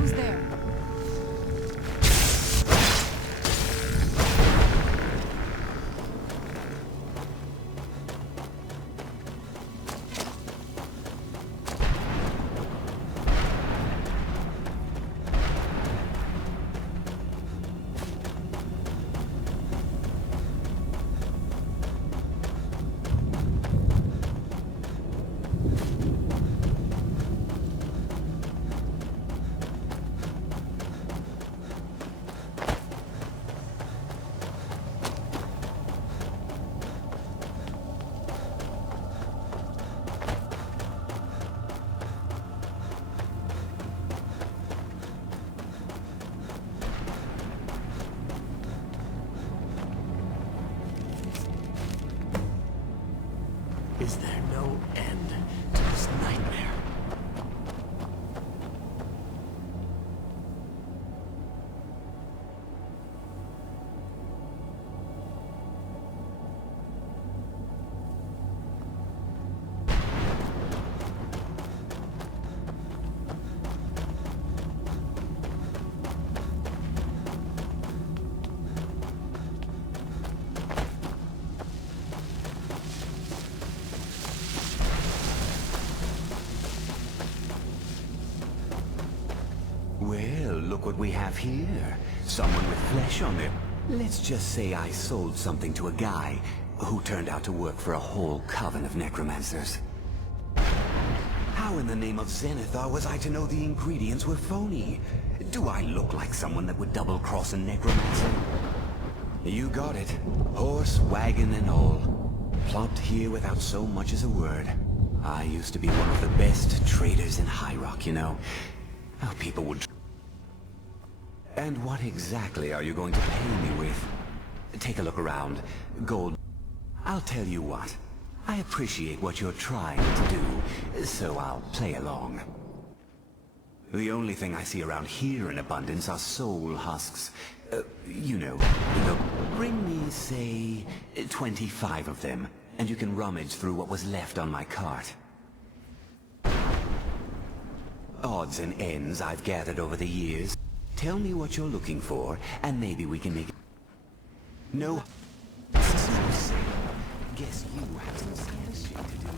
Who's there? Is there no end to this nightmare? Well, look what we have here. Someone with flesh on them. Let's just say I sold something to a guy who turned out to work for a whole coven of necromancers. How in the name of Zenithar was I to know the ingredients were phony? Do I look like someone that would double-cross a necromancer? You got it. Horse, wagon, and all. Plopped here without so much as a word. I used to be one of the best traders in High Rock, you know. How people would... And what exactly are you going to pay me with? Take a look around. Gold... I'll tell you what. I appreciate what you're trying to do, so I'll play along. The only thing I see around here in abundance are soul husks. You know, bring me, say, 25 of them, and you can rummage through what was left on my cart. Odds and ends I've gathered over the years. Tell me what you're looking for, and maybe we can make it... No. Small sale. Guess you have some sketching to do.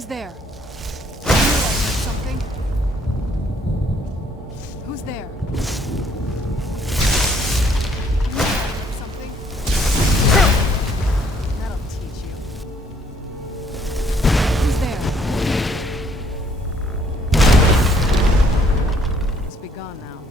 Who's there? I knew I heard something. Who's there? I knew I heard something. That'll teach you. Who's there? Must be gone now.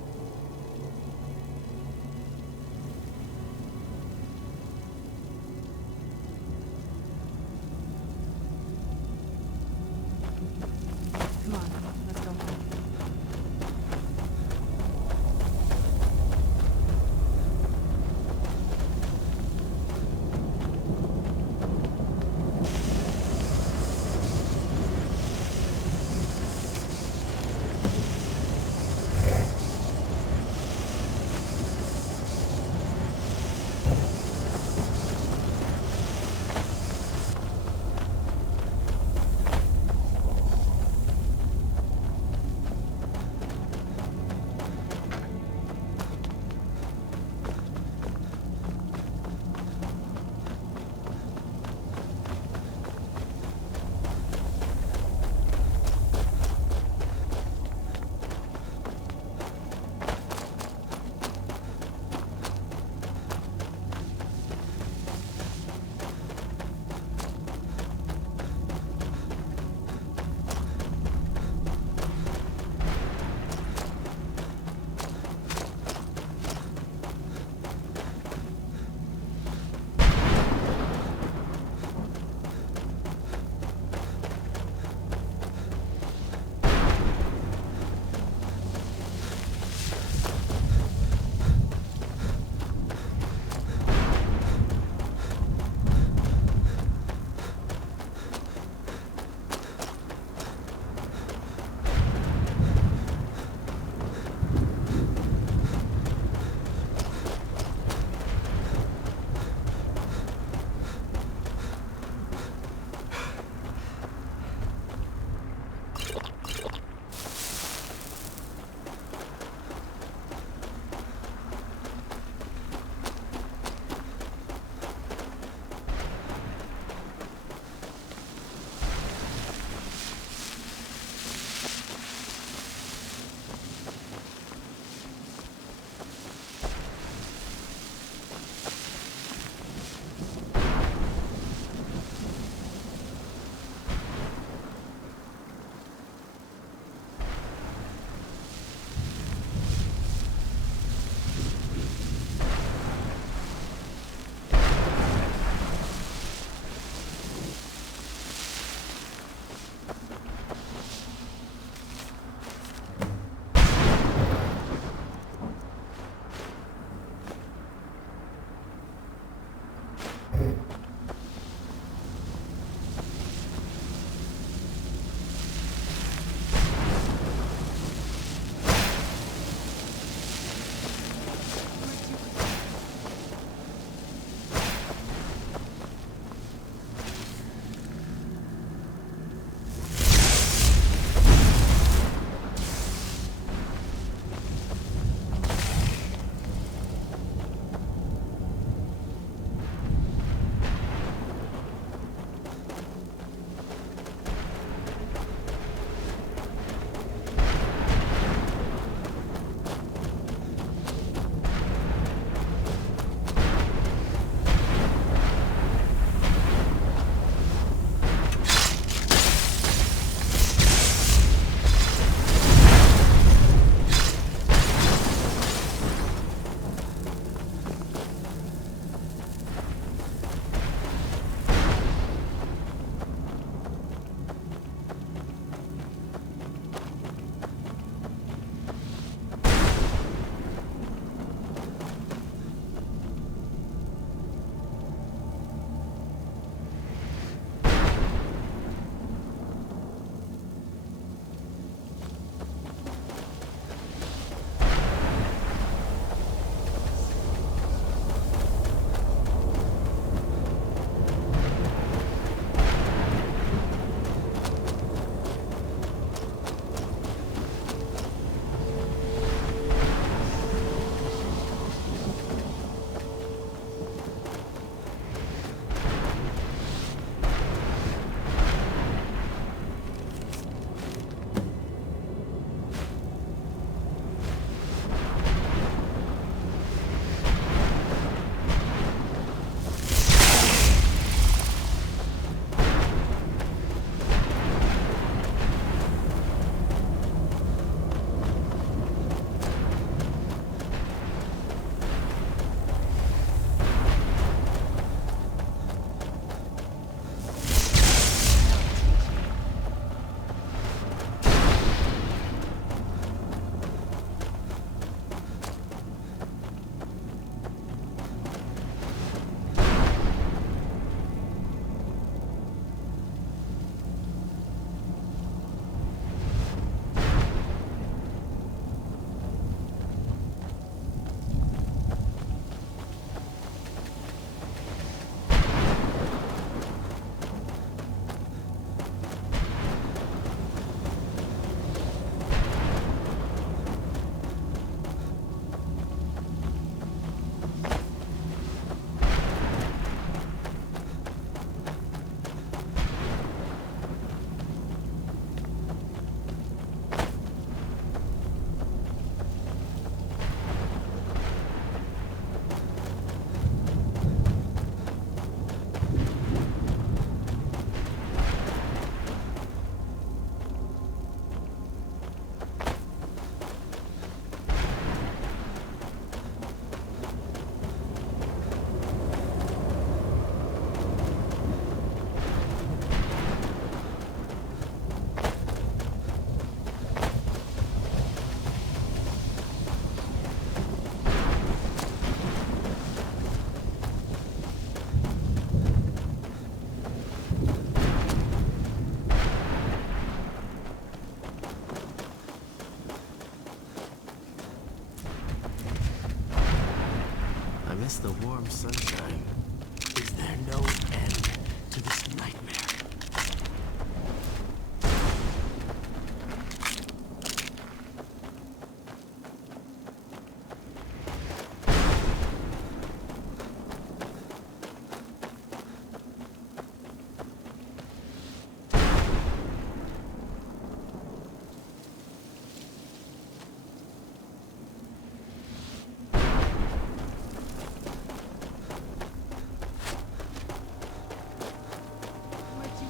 miss the warm sunshine. Is there no end to this nightmare? Where'd you...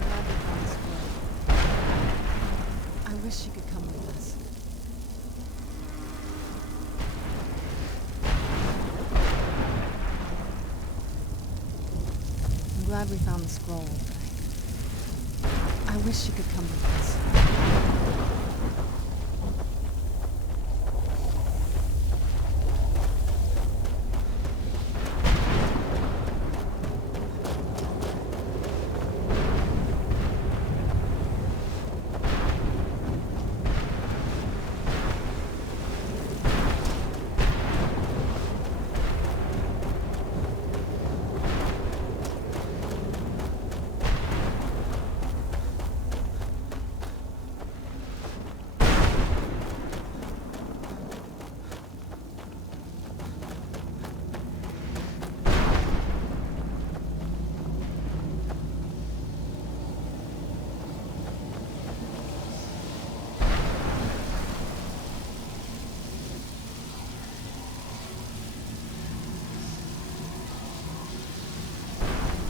I'm glad we found this girl. I wish she could come with us. I'm glad we found the scroll. I wish she could come with us.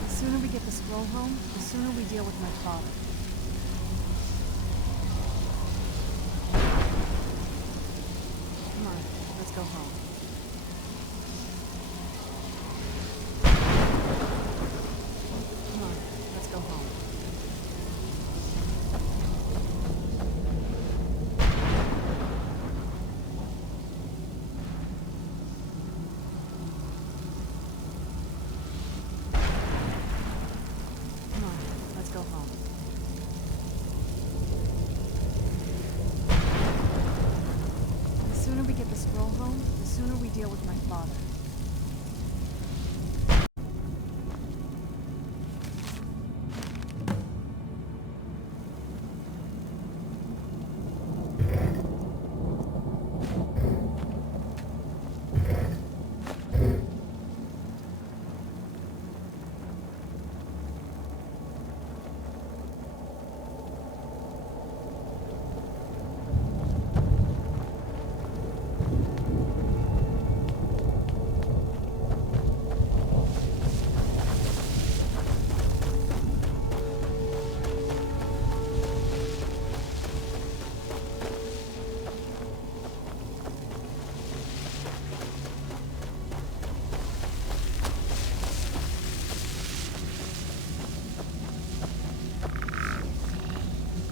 The sooner we get the scroll home, the sooner we deal with my father. Come on, let's go home. Come on, let's go home. Come on, let's go home. The sooner we get the scroll home, the sooner we deal with my father.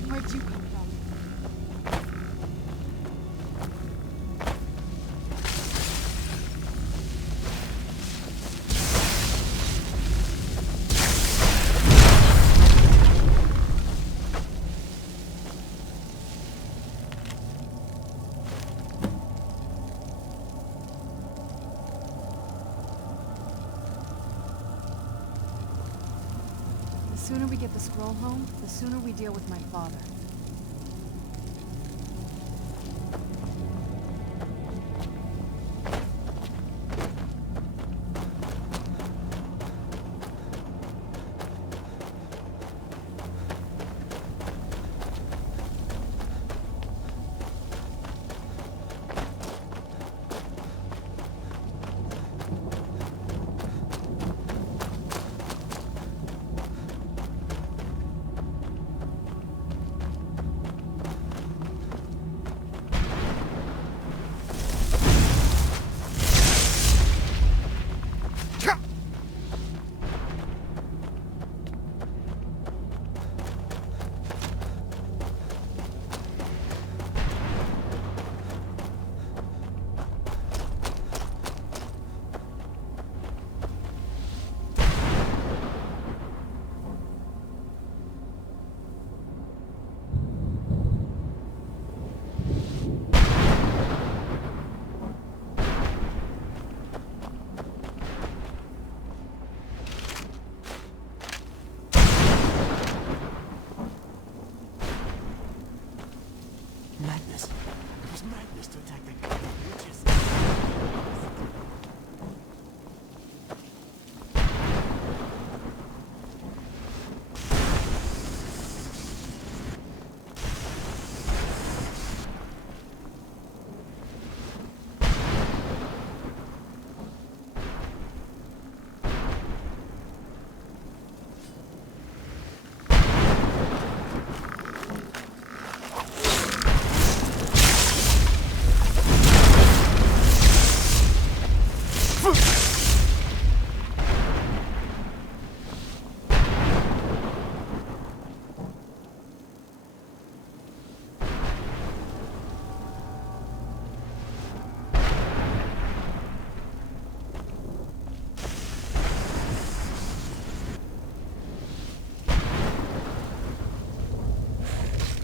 Where'd you come from? The sooner we get the scroll home, the sooner we deal with my father. this? It was madness to attack that guy with witches.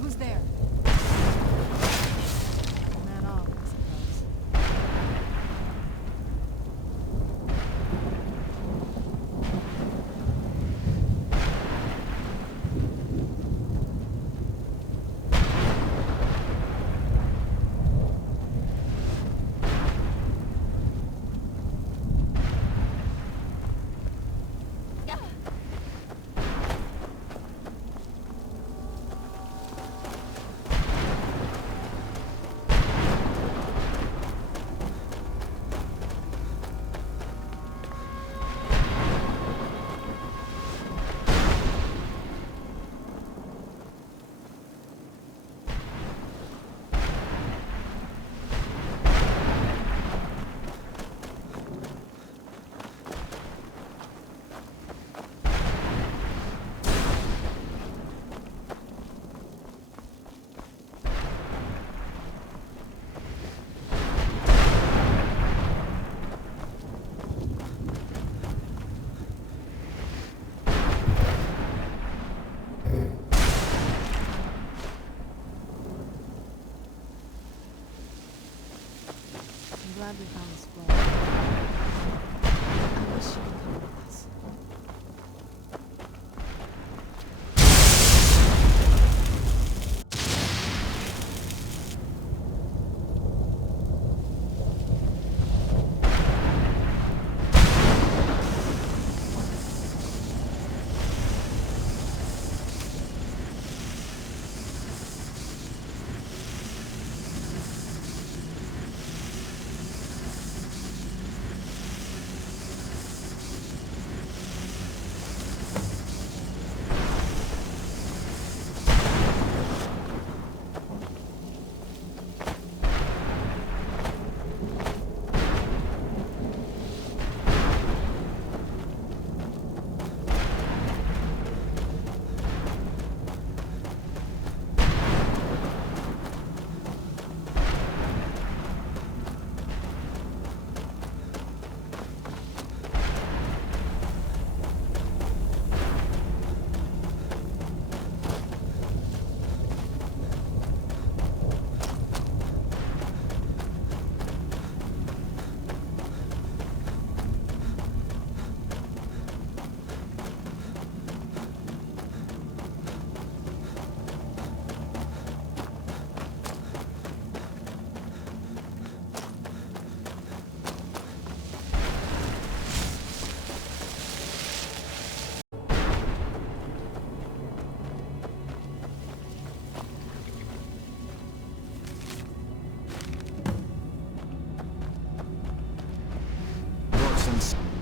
Who's there? Man off, I suppose. I'm glad we found this floor. I wish you could come with us.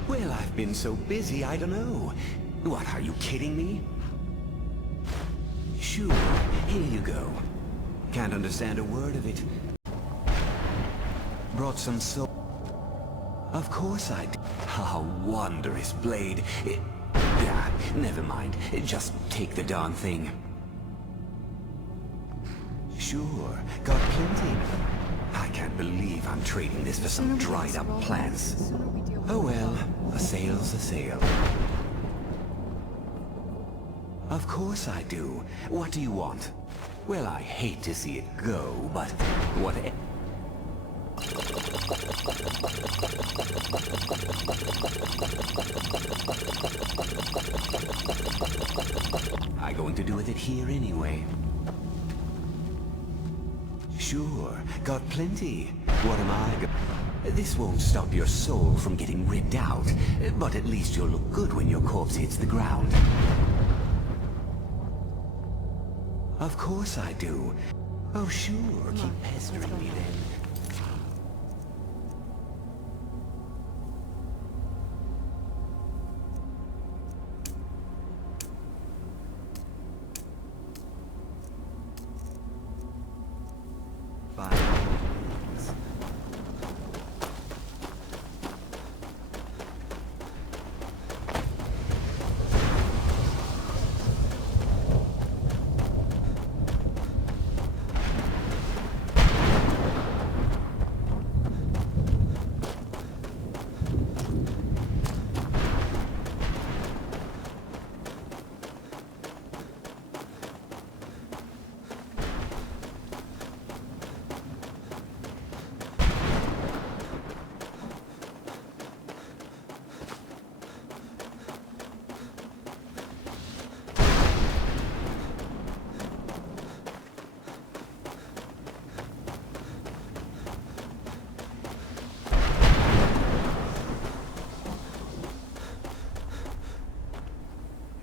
Well, I've been so busy, I don't know. What, are you kidding me? Sure, here you go. Can't understand a word of it. Brought some Of course I did. Oh, wondrous blade. Never mind. Just take the darn thing. Sure, got plenty. I can't believe I'm trading this for some dried up plants. Oh well, a sale's a sale. Of course I do. What do you want? Well, I hate to see it go, but what... I'm going to do with it here anyway. Sure, got plenty. What am I This won't stop your soul from getting ripped out, but at least you'll look good when your corpse hits the ground. Of course I do. Oh sure, keep pestering me then.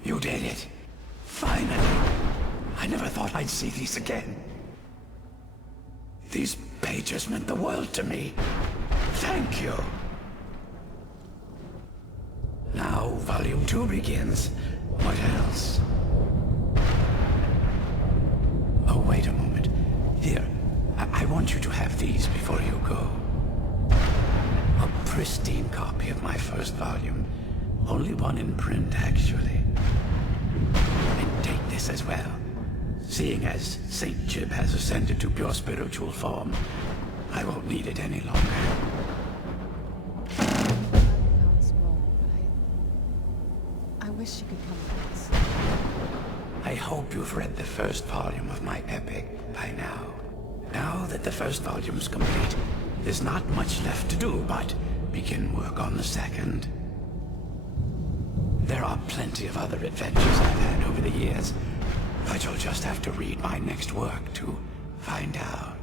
You did it. Finally. I never thought I'd see these again. These pages meant the world to me. Thank you. Now, Volume 2 begins. What else? Oh, wait a moment. Here, I want you to have these before you go. A pristine copy of my first volume. Only one in print, actually. And take this as well. Seeing as Saint Jib has ascended to pure spiritual form, I won't need it any longer. Found small, but I wish you could come with us. I hope you've read the first volume of my epic by now. Now that the first volume's complete, there's not much left to do but begin work on the second. There are plenty of other adventures I've had over the years, but you'll just have to read my next work to find out.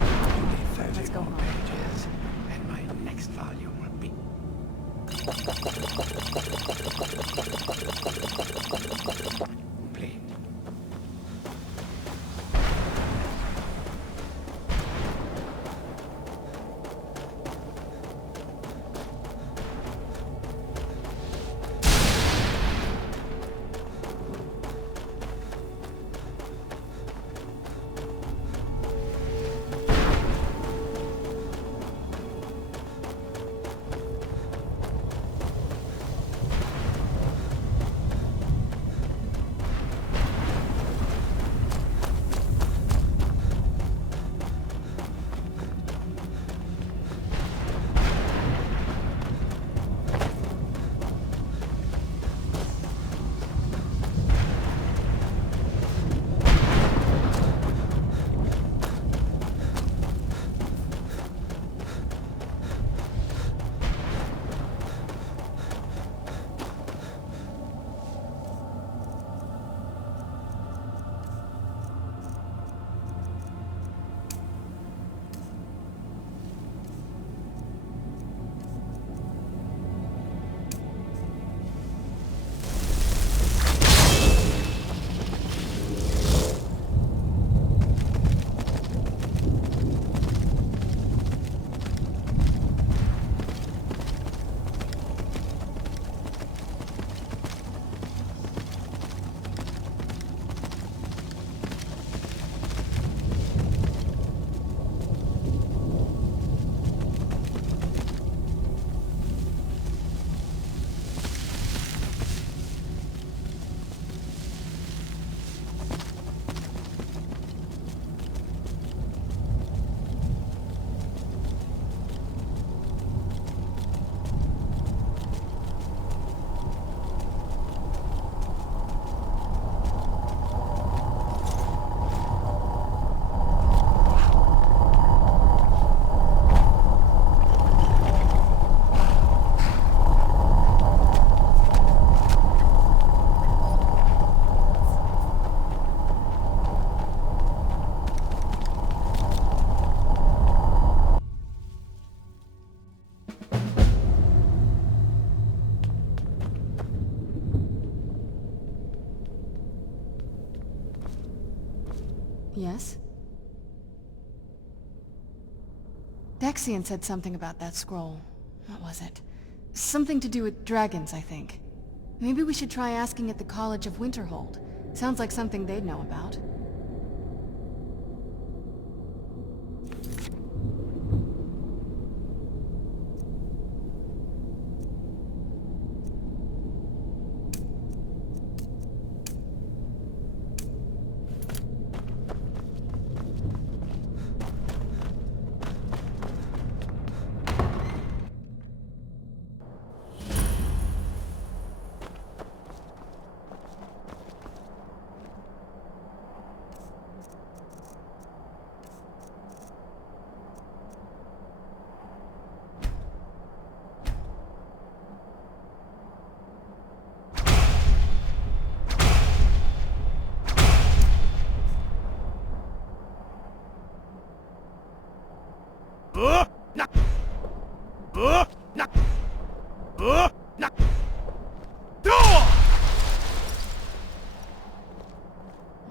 Only 30 Let's go more home. pages, and my next volume will be... complete. Dexian said something about that scroll. What was it? Something to do with dragons, I think. Maybe we should try asking at the College of Winterhold. Sounds like something they'd know about.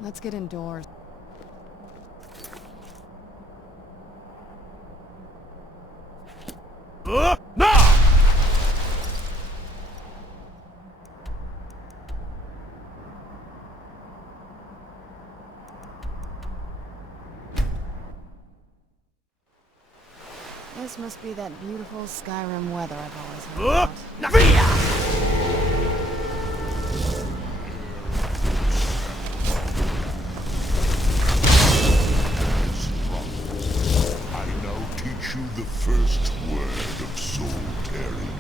Let's get indoors. This must be that beautiful Skyrim weather I've always heard about. I now teach you the first word of soul tearing.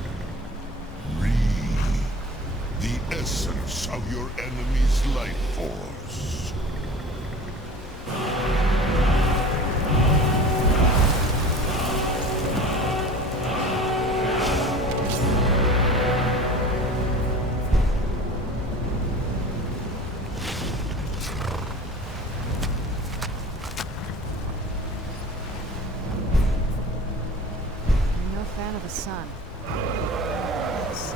Read the essence of your enemy's life force. Fan of the sun. Yes.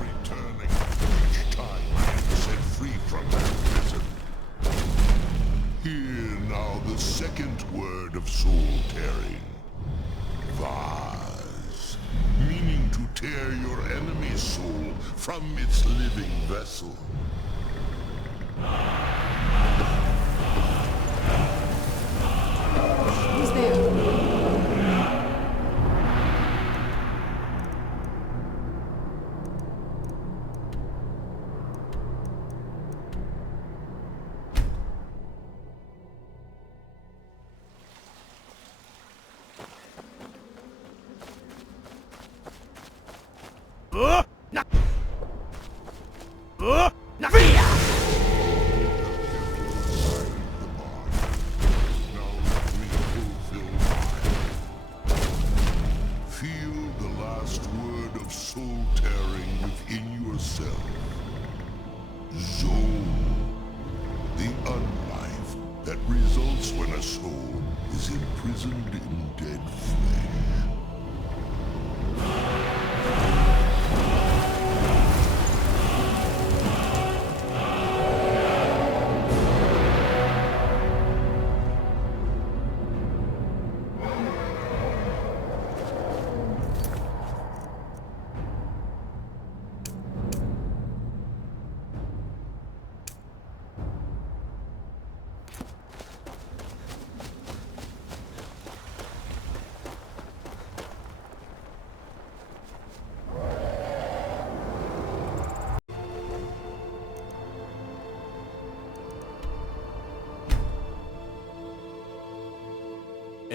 Returning each time I am set free from that prison. Hear now the second word of soul tearing. Vase. Meaning to tear your enemy's soul from its living vessel. Who's there? Feel the last word of soul tearing within yourself. Zone. The unlife that results when a soul is imprisoned in dead flesh.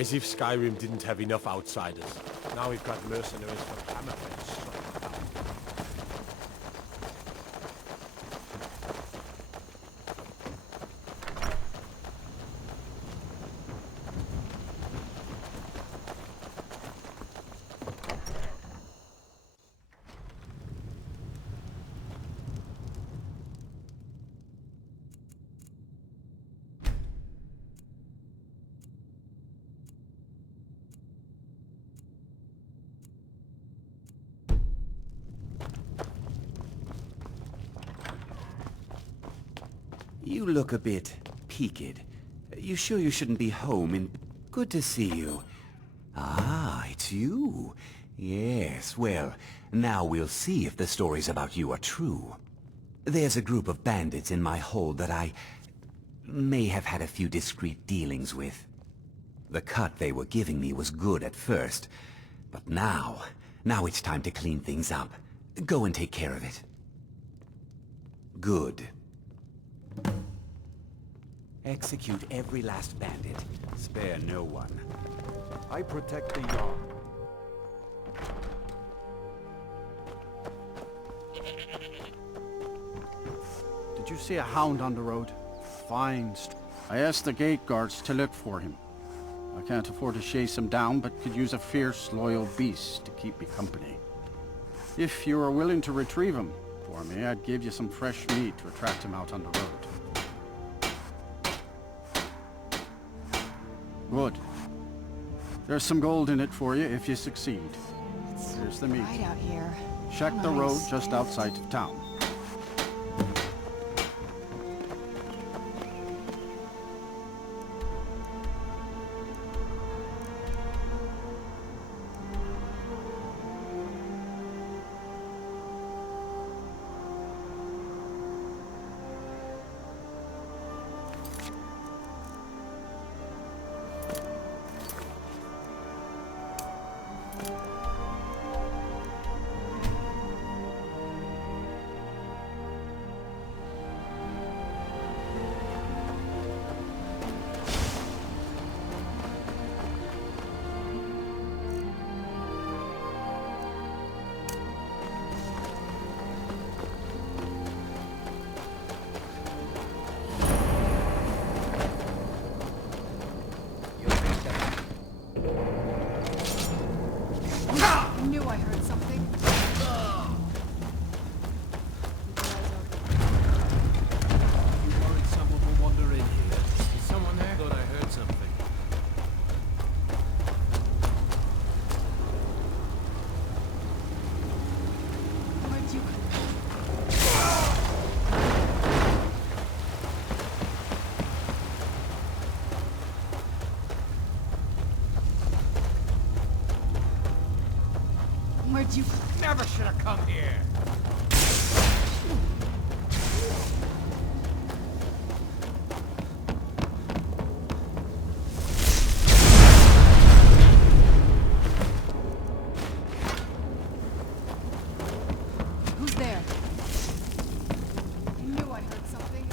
As if Skyrim didn't have enough outsiders. Now we've got mercenaries from Hammerfell. You look a bit peaked. You sure you shouldn't be home and... Good to see you. Ah, it's you. Yes, well, now we'll see if the stories about you are true. There's a group of bandits in my hold that I may have had a few discreet dealings with. The cut they were giving me was good at first, but now it's time to clean things up. Go and take care of it. Good. Execute every last bandit. Spare no one. I protect the yard. Did you see a hound on the road? Fine. I asked the gate guards to look for him. I can't afford to chase him down, but could use a fierce, loyal beast to keep me company. If you are willing to retrieve him for me, I'd give you some fresh meat to attract him out on the road. Good. There's some gold in it for you if you succeed. Here's the meat. Right out here. Check the road just outside of town. I knew I heard something. You worried someone will wander in here? Is someone there? Thought I heard something. Where'd you come from? Where'd you come? Never should have come here. Who's there? I knew I heard something.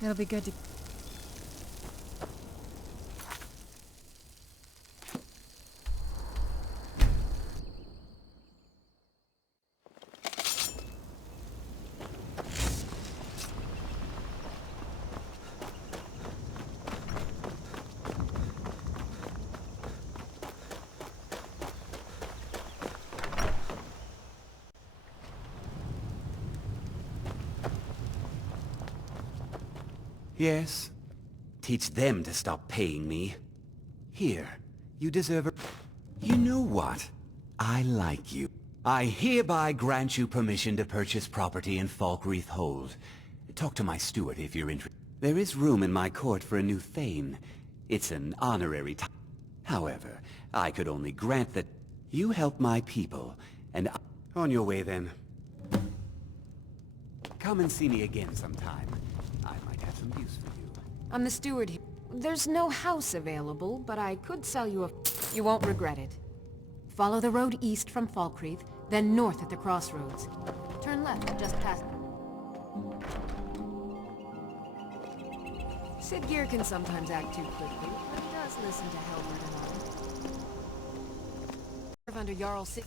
It'll be good to... Yes? Teach them to stop paying me. Here, you deserve a... You know what? I like you. I hereby grant you permission to purchase property in Falkreath Hold. Talk to my steward if you're interested. There is room in my court for a new Thane. It's an honorary title. However, I could only grant that you help my people, and I... On your way, then. Come and see me again sometime. I might have some use for you. I'm the steward here. There's no house available, but I could sell you a... You won't regret it. Follow the road east from Falkreath, then north at the crossroads. Turn left, just past... Sid Gear can sometimes act too quickly, but he does listen to Helbert and all. Under Jarl Sid...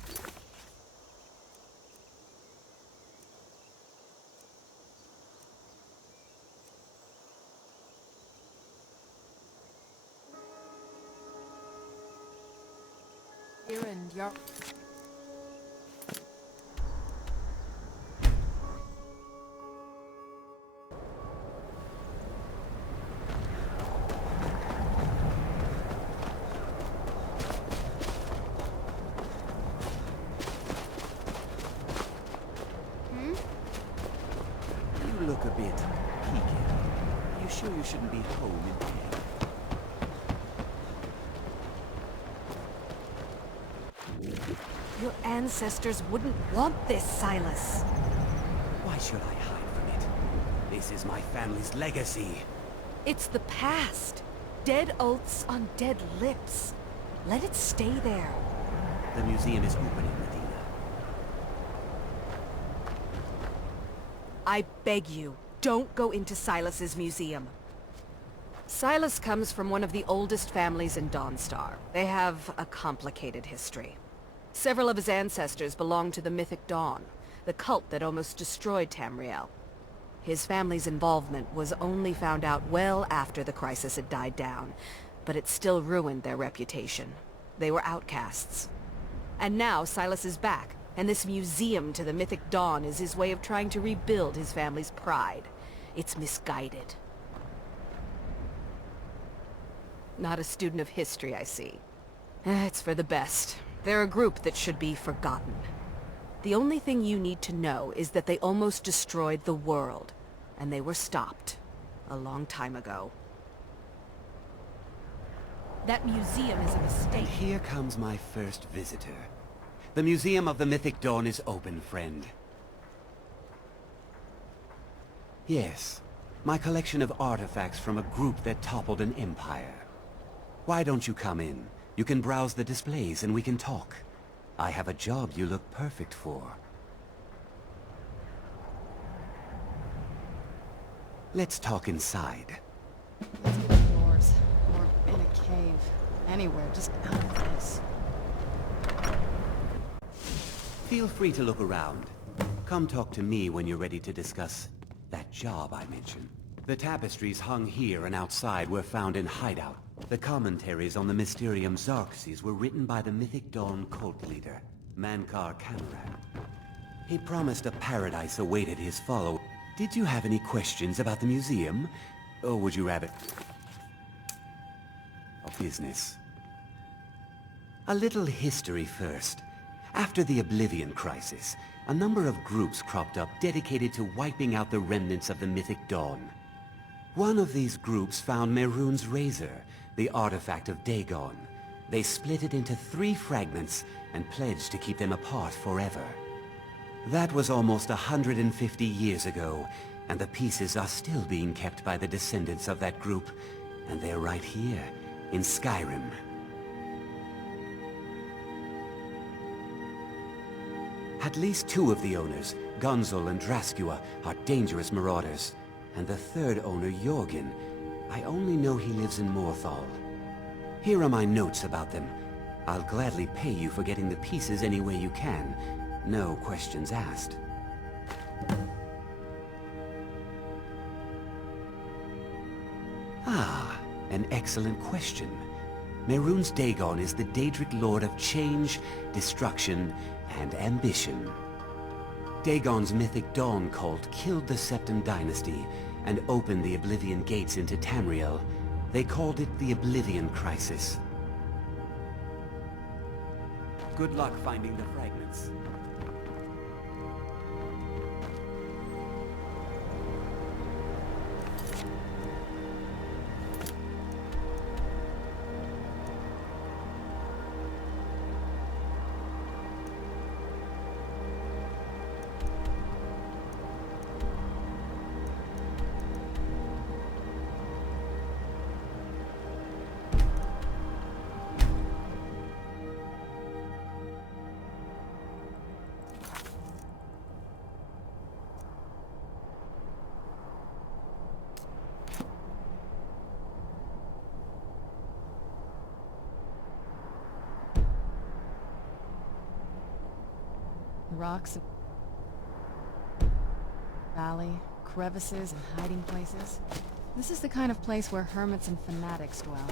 Here and Jarl... You look a bit peaked. You sure you shouldn't be home in bed? Your ancestors wouldn't want this, Silas. Why should I hide from it? This is my family's legacy. It's the past. Dead oaths on dead lips. Let it stay there. The museum is opening, Medina. I beg you, don't go into Silas's museum. Silas comes from one of the oldest families in Dawnstar. They have a complicated history. Several of his ancestors belonged to the Mythic Dawn, the cult that almost destroyed Tamriel. His family's involvement was only found out well after the crisis had died down, but it still ruined their reputation. They were outcasts. And now Silas is back, and this museum to the Mythic Dawn is his way of trying to rebuild his family's pride. It's misguided. Not a student of history, I see. It's for the best. They're a group that should be forgotten. The only thing you need to know is that they almost destroyed the world, and they were stopped a long time ago. That museum is a And mistake. here comes my first visitor. The Museum of the Mythic Dawn is open, friend. Yes, my collection of artifacts from a group that toppled an empire. Why don't you come in? You can browse the displays and we can talk. I have a job you look perfect for. Let's talk inside. Let's get indoors. Or in a cave. Anywhere, just out of this. Feel free to look around. Come talk to me when you're ready to discuss that job I mentioned. The tapestries hung here and outside were found in Hideout. The commentaries on the Mysterium Xarxes were written by the Mythic Dawn cult leader, Mankar Cameron. He promised a paradise awaited his followers. Did you have any questions about the museum? Or would you rather... a business? A little history first. After the Oblivion Crisis, a number of groups cropped up dedicated to wiping out the remnants of the Mythic Dawn. One of these groups found Mehrunes' razor, the artifact of Dagon. They split it into 3 fragments and pledged to keep them apart forever. That was almost 150 years ago, and the pieces are still being kept by the descendants of that group, and they're right here, in Skyrim. At least 2 of the owners, Gunzel and Draskua, are dangerous marauders, and the 3rd owner, Jorgen, I only know he lives in Morthal. Here are my notes about them. I'll gladly pay you for getting the pieces any way you can. No questions asked. Ah, an excellent question. Mehrunes Dagon is the Daedric Lord of change, destruction, and ambition. Dagon's Mythic Dawn cult killed the Septim Dynasty and opened the Oblivion Gates into Tamriel. They called it the Oblivion Crisis. Good luck finding the fragments. rocks and valley, crevices and hiding places. This is the kind of place where hermits and fanatics dwell.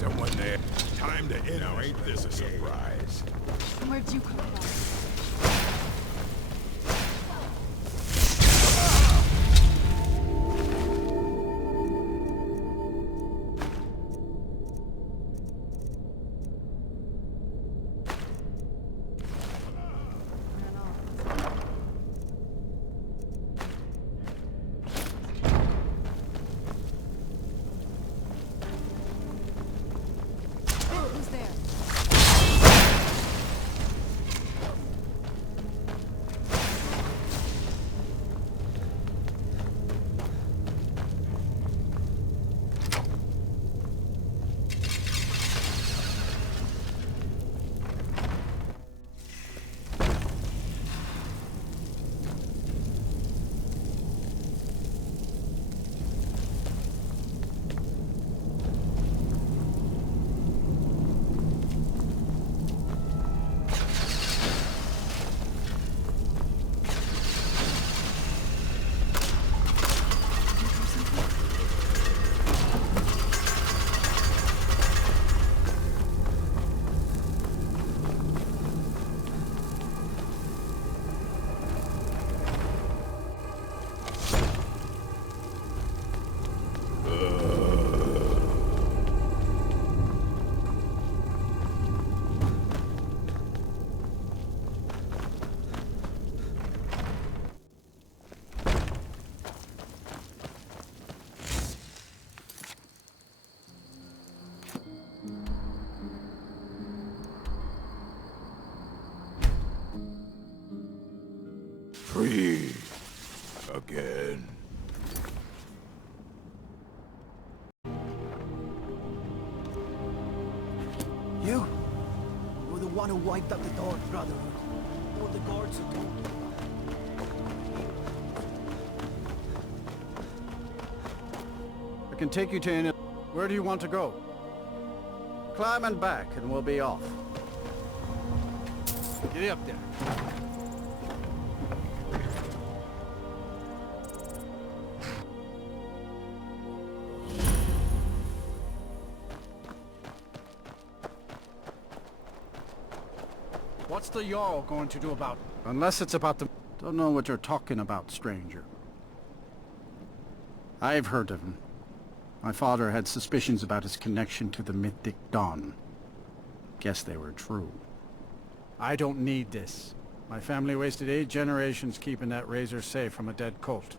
someone there. Time to end. Now, ain't this a surprise? Where'd you come from? Who's there? Free again. You? You're the one who wiped out the Dark Brotherhood. All the guards are told. I can take you to any... Where do you want to go? Climb and back, and we'll be off. Get up there. What's the Jarl going to do about it? Unless it's about the... Don't know what you're talking about, stranger. I've heard of him. My father had suspicions about his connection to the mythic Dawn. Guess they were true. I don't need this. My family wasted 8 generations keeping that razor safe from a dead cult.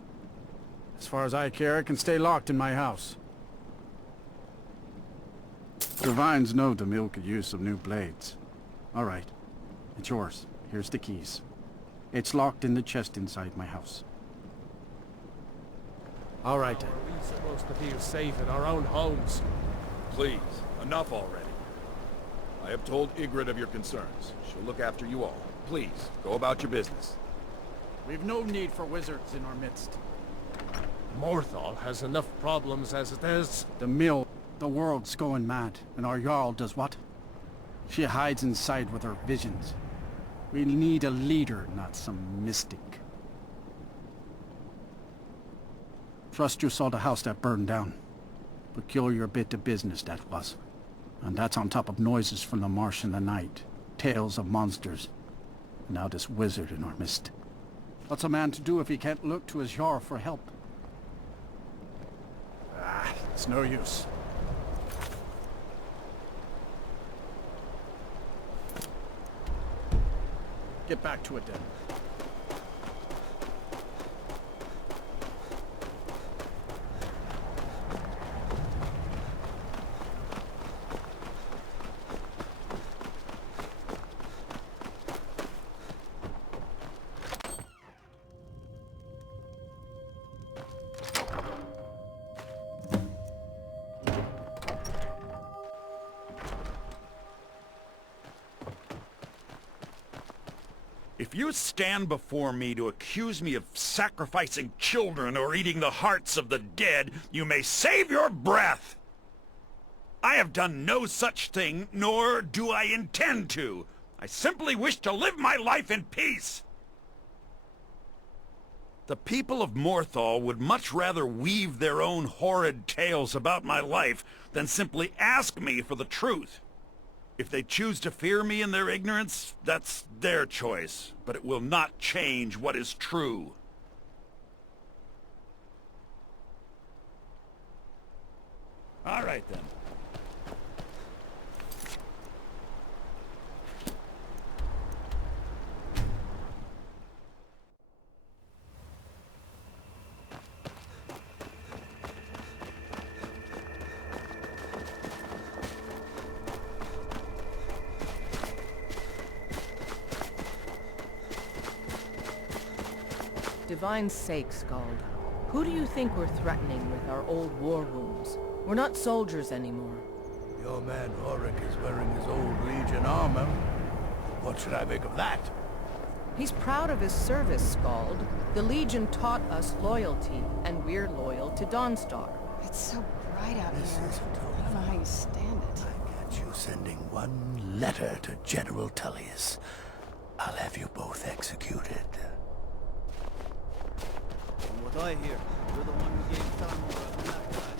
As far as I care, it can stay locked in my house. The Vines know the mill could use some new blades. All right. It's yours. Here's the keys. It's locked in the chest inside my house. All right then. Are we supposed to feel safe in our own homes? Please, enough already. I have told Ygritte of your concerns. She'll look after you all. Please, go about your business. We've no need for wizards in our midst. Morthal has enough problems as it is. The mill, the world's going mad, and our Jarl does what? She hides inside with her visions. We need a leader, not some mystic. Trust you saw the house that burned down. Peculiar bit of business that was. And that's on top of noises from the marsh in the night. Tales of monsters. And now this wizard in our midst. What's a man to do if he can't look to his Jarl for help? It's no use. Get back to it then. If you stand before me to accuse me of sacrificing children or eating the hearts of the dead, you may save your breath. I have done no such thing, nor do I intend to. I simply wish to live my life in peace. The people of Morthal would much rather weave their own horrid tales about my life than simply ask me for the truth. If they choose to fear me in their ignorance, that's their choice, but it will not change what is true. All right, then. Divine's sake, Skald. Who do you think we're threatening with our old war wounds? We're not soldiers anymore. Your man Ulrich is wearing his old Legion armor. What should I make of that? He's proud of his service, Skald. The Legion taught us loyalty, and we're loyal to Dawnstar. It's so bright out This here. isn't I don't know how you stand it. I get you sending one letter to General Tullius. I'll have you both executed. From what I hear, you're the one who gave Thalmor a black eye.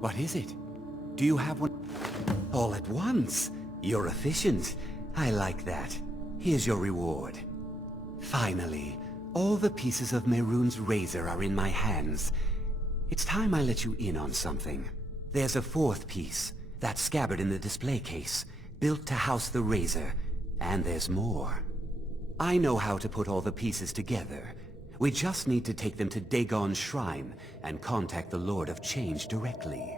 What is it? Do you have one? All at once? You're efficient. I like that. Here's your reward. Finally, all the pieces of Mehrunes' razor are in my hands. It's time I let you in on something. There's a fourth piece, that scabbard in the display case, built to house the razor, and there's more. I know how to put all the pieces together. We just need to take them to Dagon's shrine and contact the Lord of Change directly.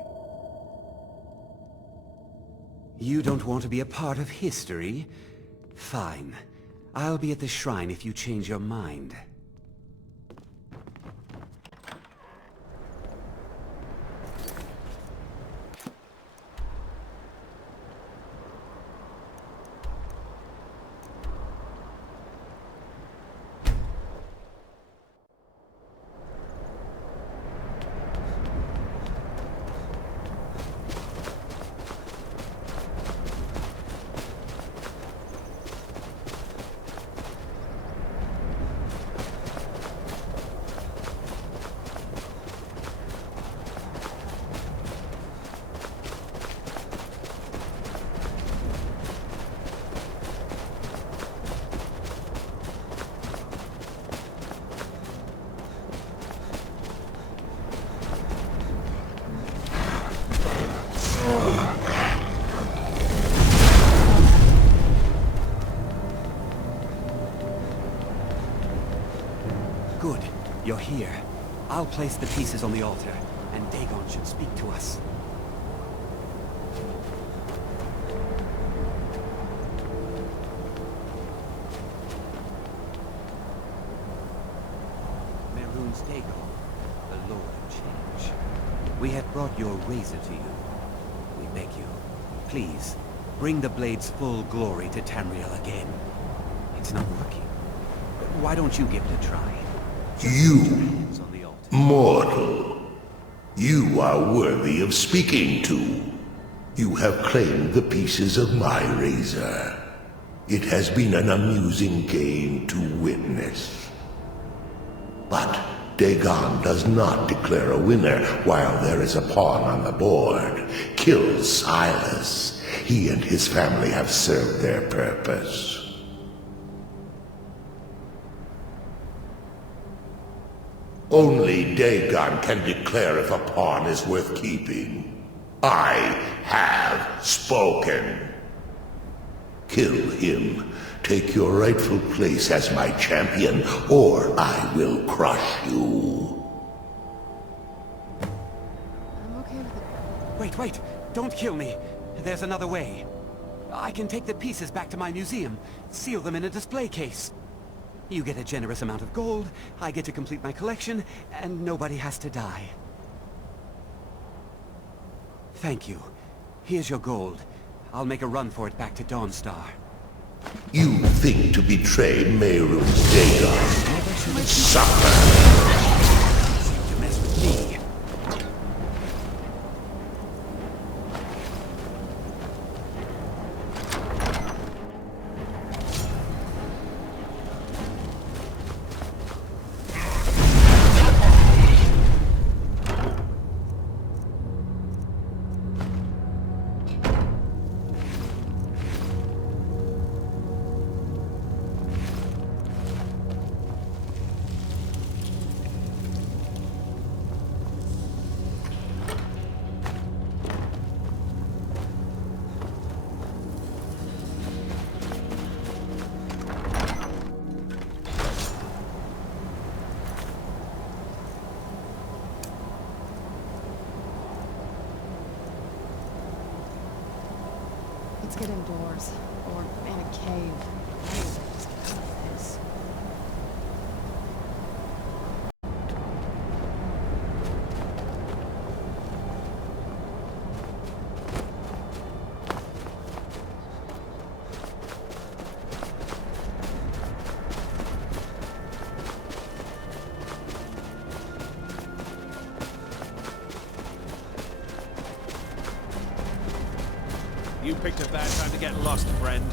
You don't want to be a part of history? Fine. I'll be at the shrine if you change your mind. Good. You're here. I'll place the pieces on the altar, and Dagon should speak to us. Mehrunes Dagon, the Lord of Change. We had brought your razor to you. We beg you, please, bring the blade's full glory to Tamriel again. It's not working. Why don't you give it a try? You, mortal, you are worthy of speaking to. You have claimed the pieces of my razor. It has been an amusing game to witness. But Dagon does not declare a winner while there is a pawn on the board. Kill Silas. He and his family have served their purpose. Only Dagon can declare if a pawn is worth keeping. I have spoken. Kill him. Take your rightful place as my champion, or I will crush you. I'm okay with it. Wait, don't kill me. There's another way. I can take the pieces back to my museum, seal them in a display case. You get a generous amount of gold, I get to complete my collection, and nobody has to die. Thank you. Here's your gold. I'll make a run for it back to Dawnstar. You think to betray Meyrum's Dagon? Suffer! You mess with me. Let's get indoors. Or in a cave. Anyways, this. You picked a bad time to get lost, friend.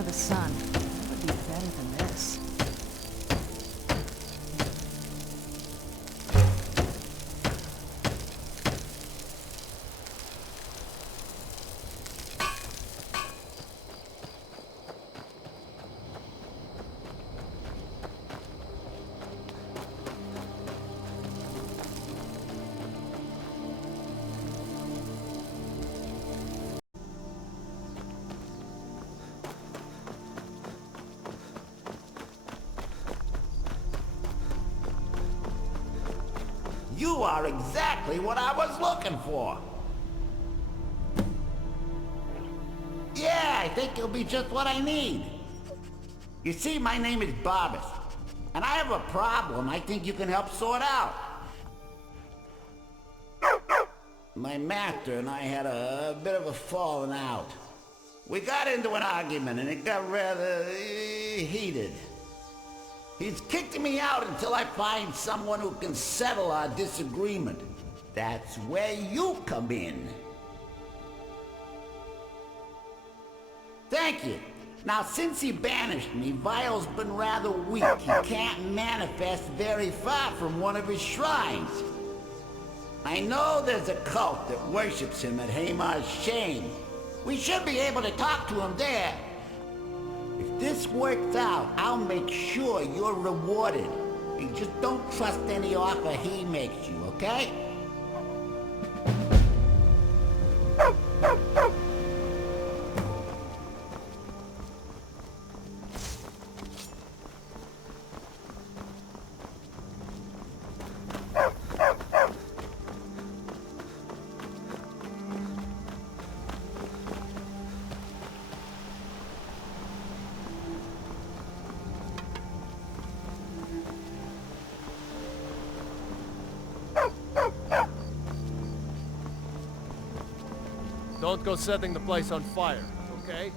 The sun. That would be better than this. You are exactly what I was looking for. Yeah, I think you'll be just what I need. You see, my name is Barbas, and I have a problem I think you can help sort out. My master and I had a bit of a falling out. We got into an argument and it got rather heated. He's kicked me out until I find someone who can settle our disagreement. That's where you come in. Thank you. Now, since he banished me, Vile's been rather weak. He can't manifest very far from one of his shrines. I know there's a cult that worships him at Hamar's Shame. We should be able to talk to him there. If this works out, I'll make sure you're rewarded. You just don't trust any offer he makes you, okay? Don't go setting the place on fire, okay?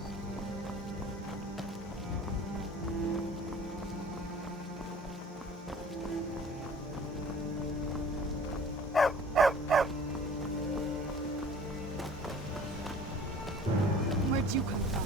Where'd you come from?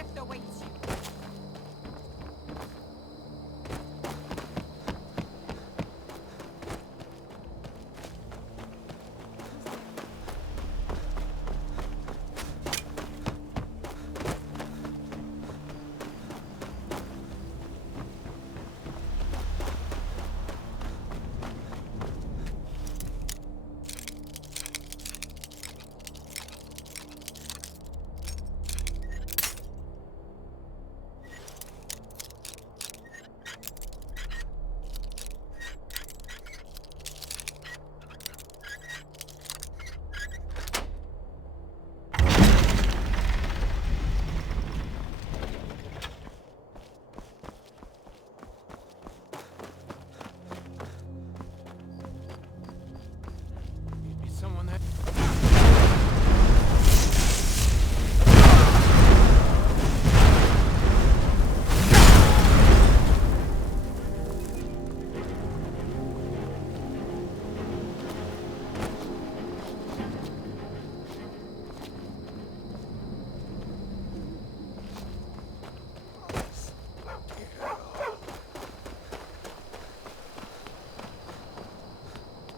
death awaits you. Maybe someone there.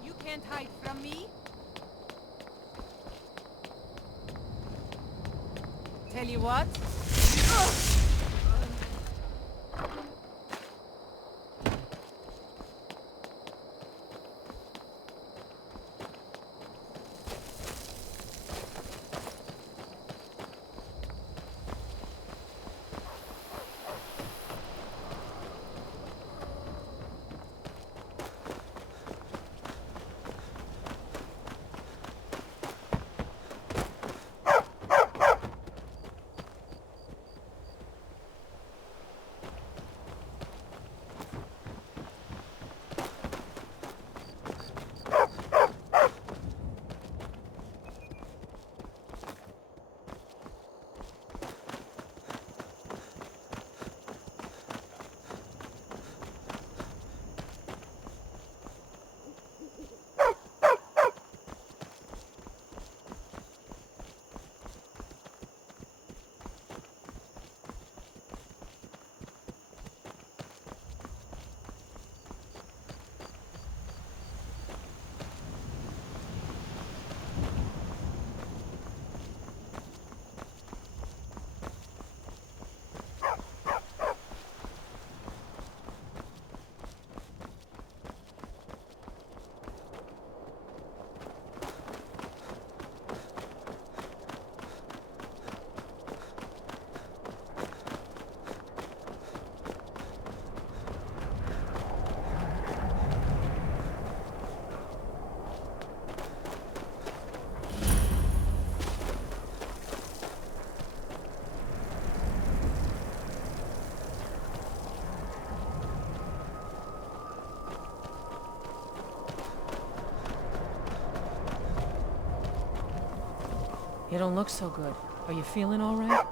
You can't hide from me. Tell you what. You don't look so good. Are you feeling all right?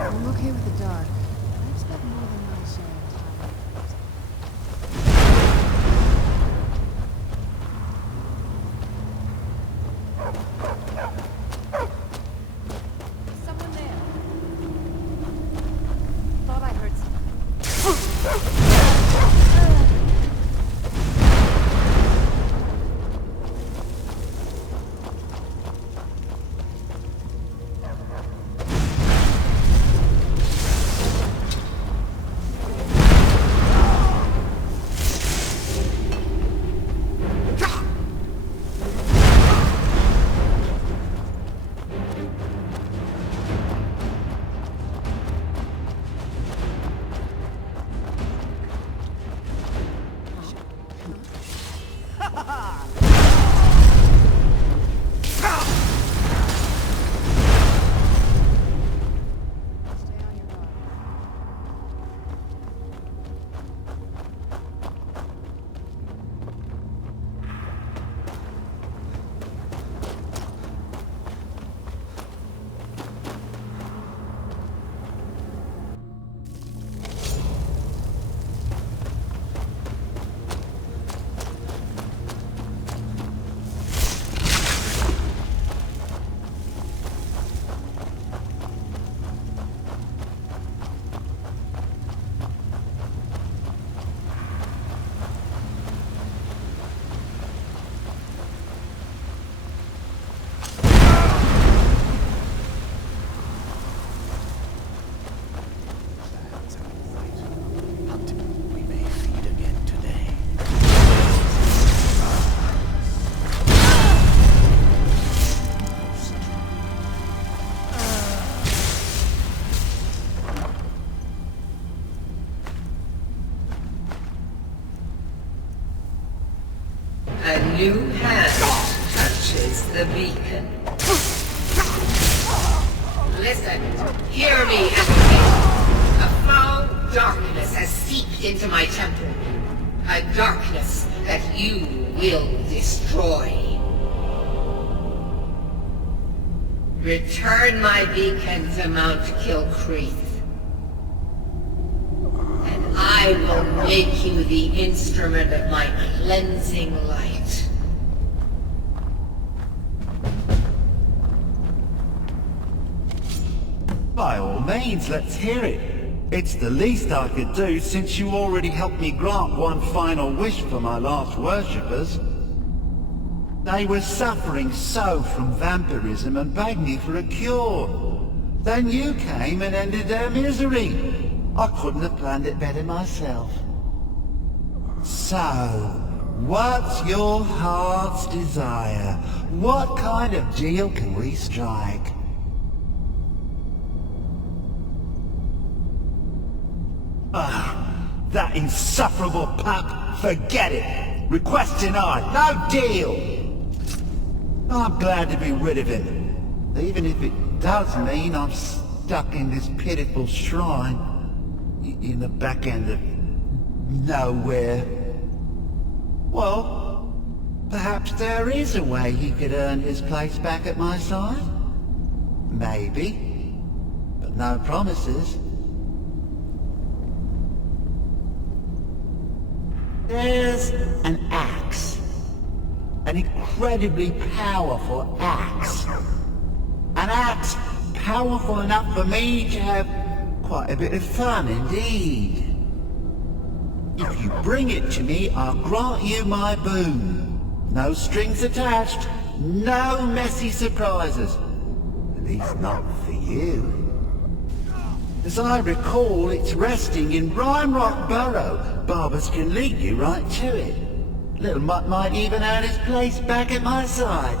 I'm okay with the dark. I expect more than my share of time. Someone there. Thought I heard something. A new hand touches the beacon. Listen, hear me, Advocate. A foul darkness has seeped into my temple. A darkness that you will destroy. Return my beacon to Mount Kilcreath. I will make you the instrument of my cleansing light. By all means, let's hear it. It's the least I could do since you already helped me grant one final wish for my last worshippers. They were suffering so from vampirism and begged me for a cure. Then you came and ended their misery. I couldn't have planned it better myself. So, what's your heart's desire? What kind of deal can we strike? That insufferable pup! Forget it! Request denied! No deal! I'm glad to be rid of him, even if it does mean I'm stuck in this pitiful shrine in the back end of nowhere. Well, perhaps there is a way he could earn his place back at my side? Maybe, but no promises. There's an axe. An incredibly powerful axe. An axe powerful enough for me to have quite a bit of fun indeed. If you bring it to me, I'll grant you my boon. No strings attached, no messy surprises. At least not for you. As I recall, it's resting in Rime Rock Burrow. Barbers can lead you right to it. Little Mutt might even earn his place back at my side.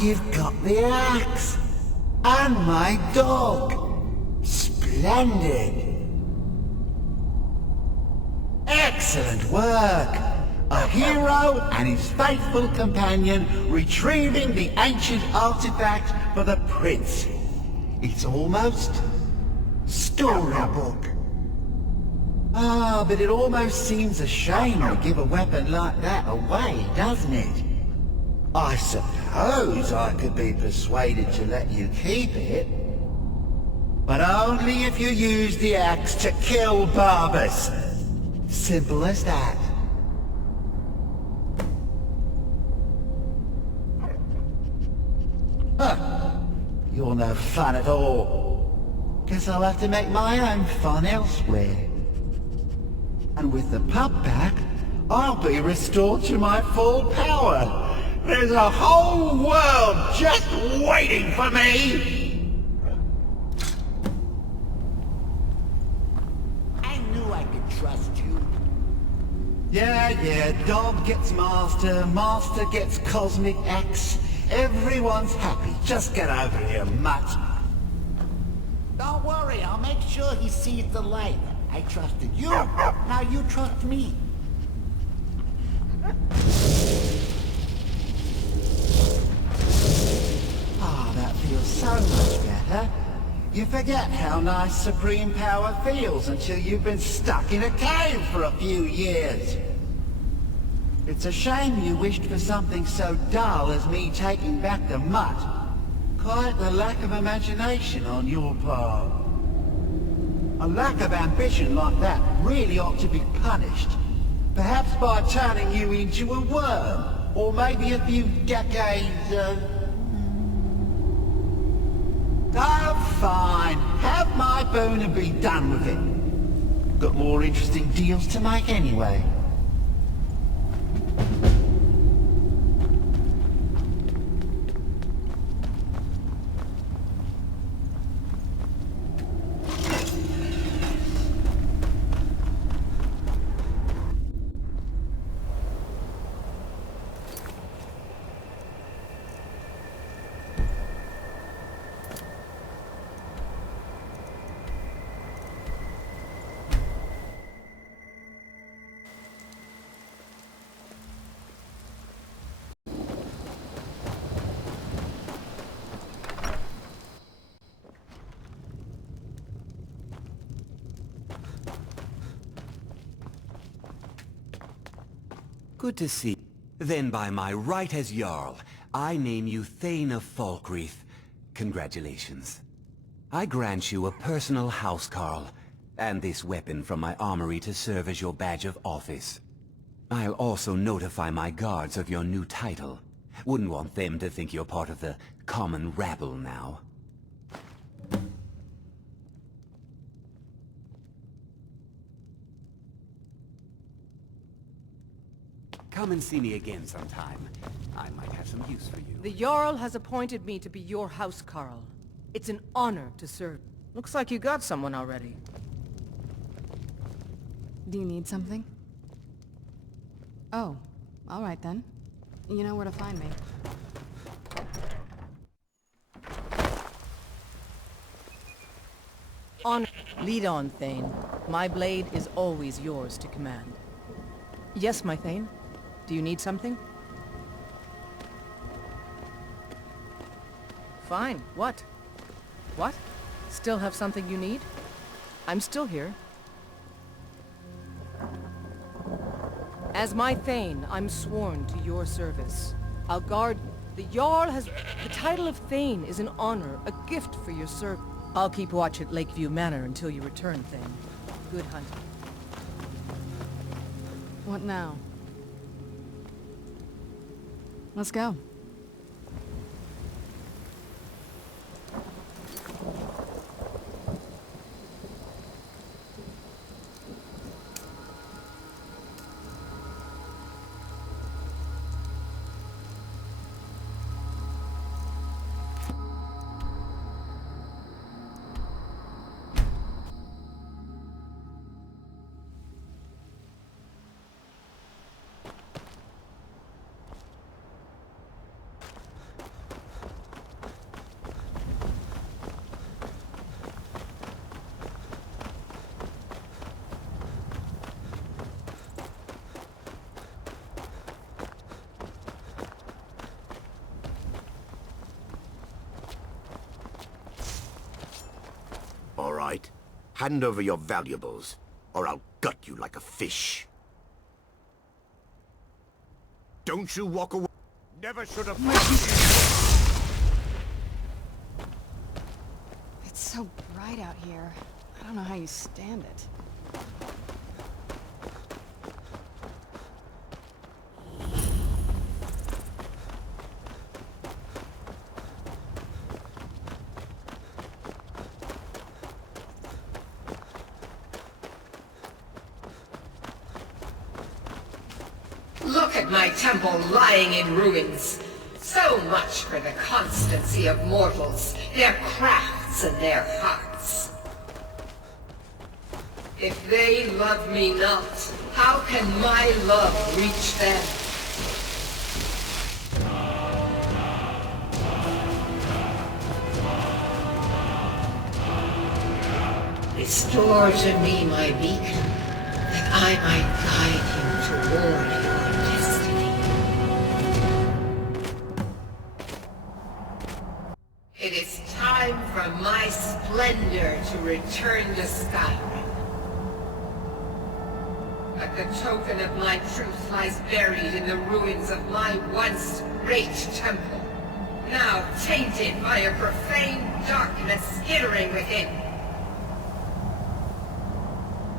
you've got the axe. And my dog. Splendid. Excellent work. A hero and his faithful companion retrieving the ancient artifact for the prince. It's almost storybook. Ah, but it almost seems a shame to give a weapon like that away, doesn't it? I suppose I could be persuaded to let you keep it. But only if you use the axe to kill Barbas. Simple as that. Huh. You're no fun at all. Guess I'll have to make my own fun elsewhere. And with the pup back, I'll be restored to my full power. There's a whole world just waiting for me! I knew I could trust you. Yeah, dog gets master, master gets cosmic axe. Everyone's happy. Just get over here, mutt. Don't worry, I'll make sure he sees the light. I trusted you, now you trust me. Ah, that feels so much better. You forget how nice supreme power feels until you've been stuck in a cave for a few years. It's a shame you wished for something so dull as me taking back the mutt. Quite the lack of imagination on your part. A lack of ambition like that really ought to be punished. Perhaps by turning you into a worm, or maybe a few decades, Oh, fine. Have my boon and be done with it. Got more interesting deals to make anyway. Good to see. Then by my right as Jarl, I name you Thane of Falkreath. Congratulations. I grant you a personal housecarl, and this weapon from my armory to serve as your badge of office. I'll also notify my guards of your new title. Wouldn't want them to think you're part of the common rabble now. Come and see me again sometime. I might have some use for you. The Jarl has appointed me to be your housecarl. It's an honor to serve. Looks like you got someone already. Do you need something? Oh, all right then. You know where to find me. Lead on, Thane. My blade is always yours to command. Yes, my Thane? Do you need something? Fine. What? What? Still have something you need? I'm still here. As my Thane, I'm sworn to your service. I'll guard... The Jarl has... The title of Thane is an honor, a gift for your service. I'll keep watch at Lakeview Manor until you return, Thane. Good hunting. What now? Let's go. Hand over your valuables, or I'll gut you like a fish. Don't you walk away. Never should have... It's so bright out here. I don't know how you stand it. Look at my temple lying in ruins. So much for the constancy of mortals, their crafts and their hearts. If they love me not, how can my love reach them? Restore to me my beacon, that I might guide you toward your destiny. It is time for my splendor to return to Skyrim. But the token of my truth lies buried in the ruins of my once great temple, now tainted by a profane darkness skittering within.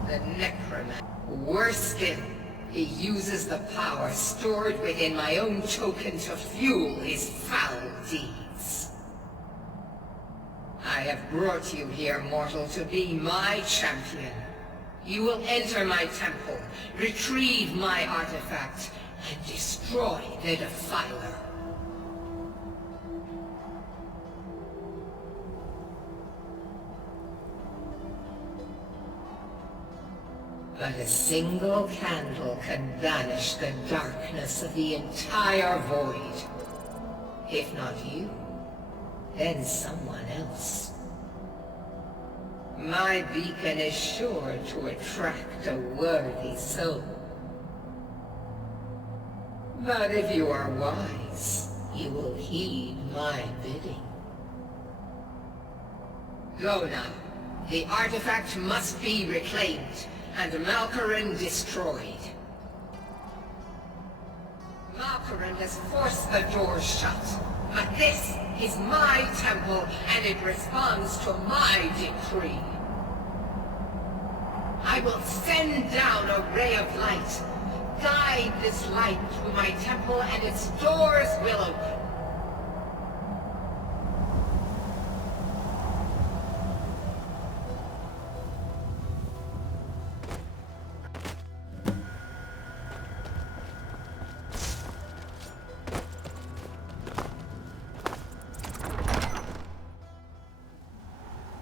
The necromancer. Worse still, he uses the power stored within my own token to fuel his foul deeds. I have brought you here, mortal, to be my champion. You will enter my temple, retrieve my artifact, and destroy the Defiler. But a single candle can banish the darkness of the entire void. If not you, then someone else. My beacon is sure to attract a worthy soul. But if you are wise, you will heed my bidding. Go now. The artifact must be reclaimed, and Malkoran destroyed. Malkoran has forced the doors shut, but this is my temple, and it responds to my decree. I will send down a ray of light. Guide this light through my temple, and its doors will open.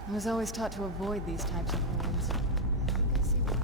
I was always taught to avoid these types of ruins. I think I see why.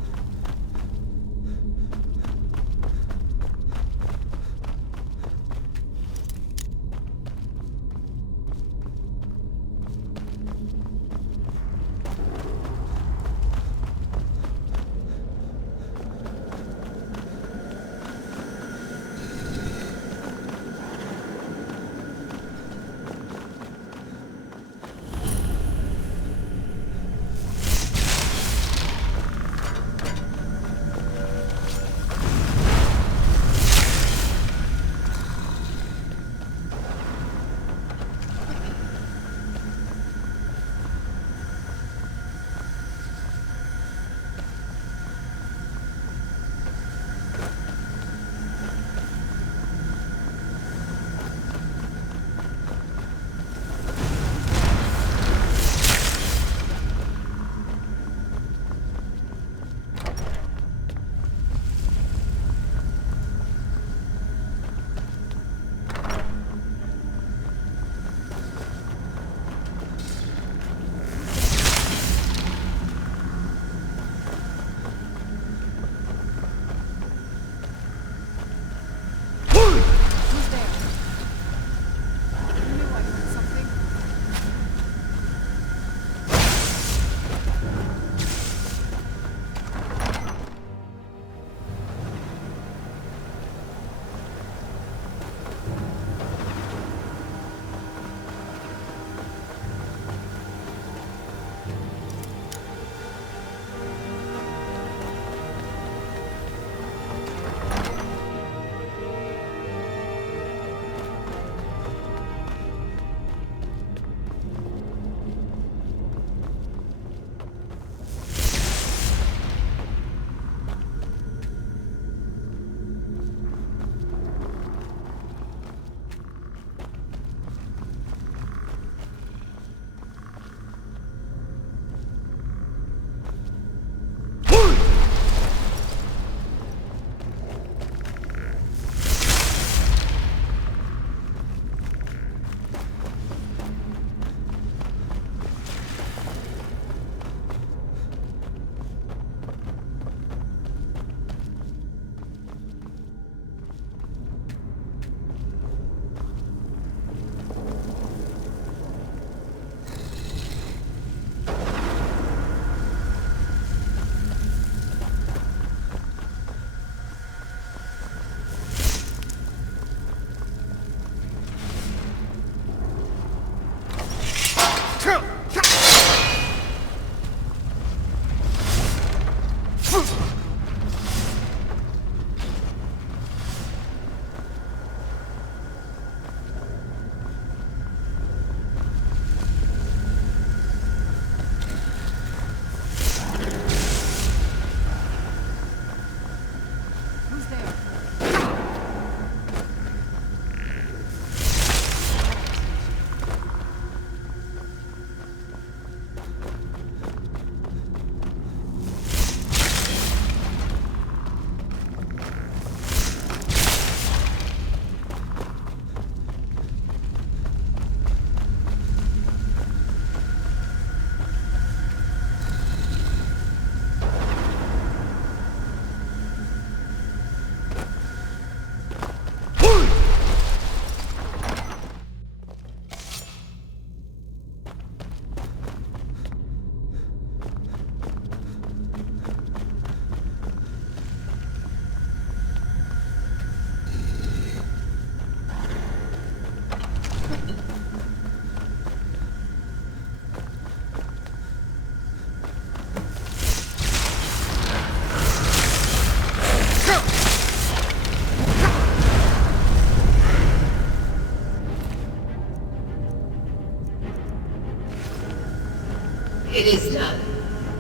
It is done.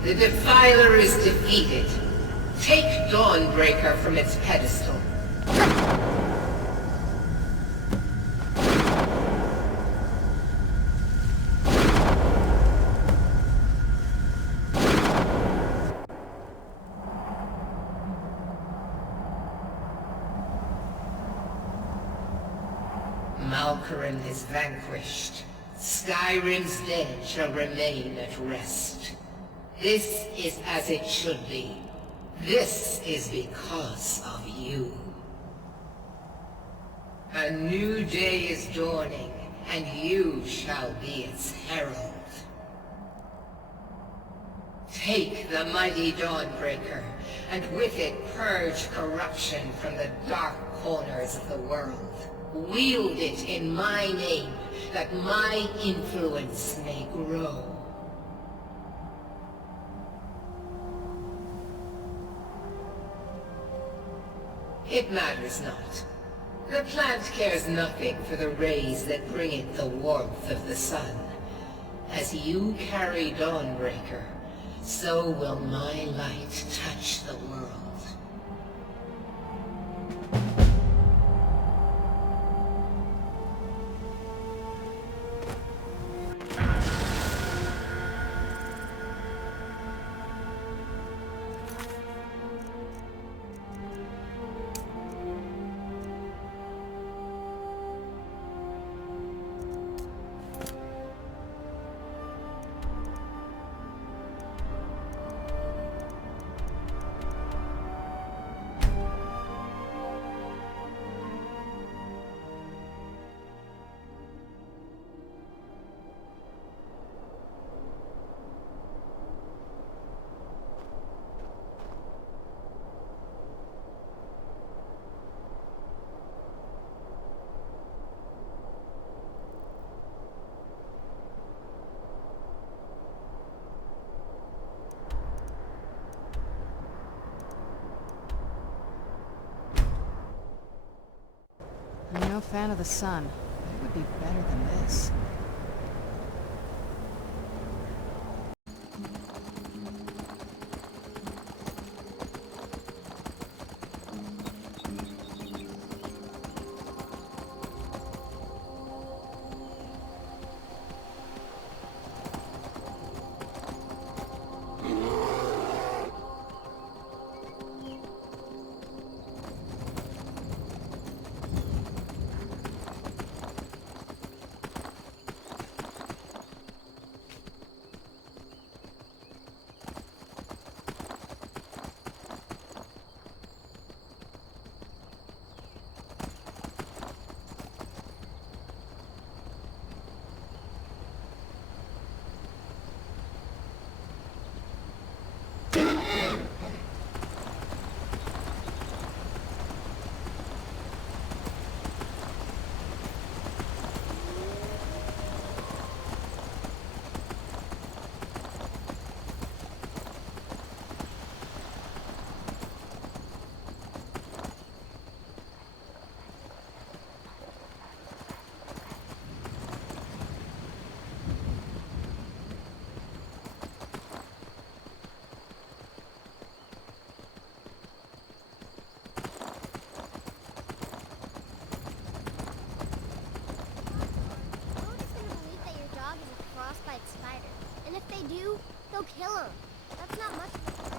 The Defiler is defeated. Take Dawnbreaker from its pedestal. Malkoran is vanquished. Skyrim's dead shall remain at rest. This is as it should be. This is because of you. A new day is dawning, and you shall be its herald. Take the mighty Dawnbreaker, and with it purge corruption from the dark corners of the world. Wield it in my name, that my influence may grow. It matters not. The plant cares nothing for the rays that bring it the warmth of the sun. As you carry Dawnbreaker, so will my light touch the world. I'm no fan of the sun, but it would be better than this. if they do, they'll kill him. That's not much.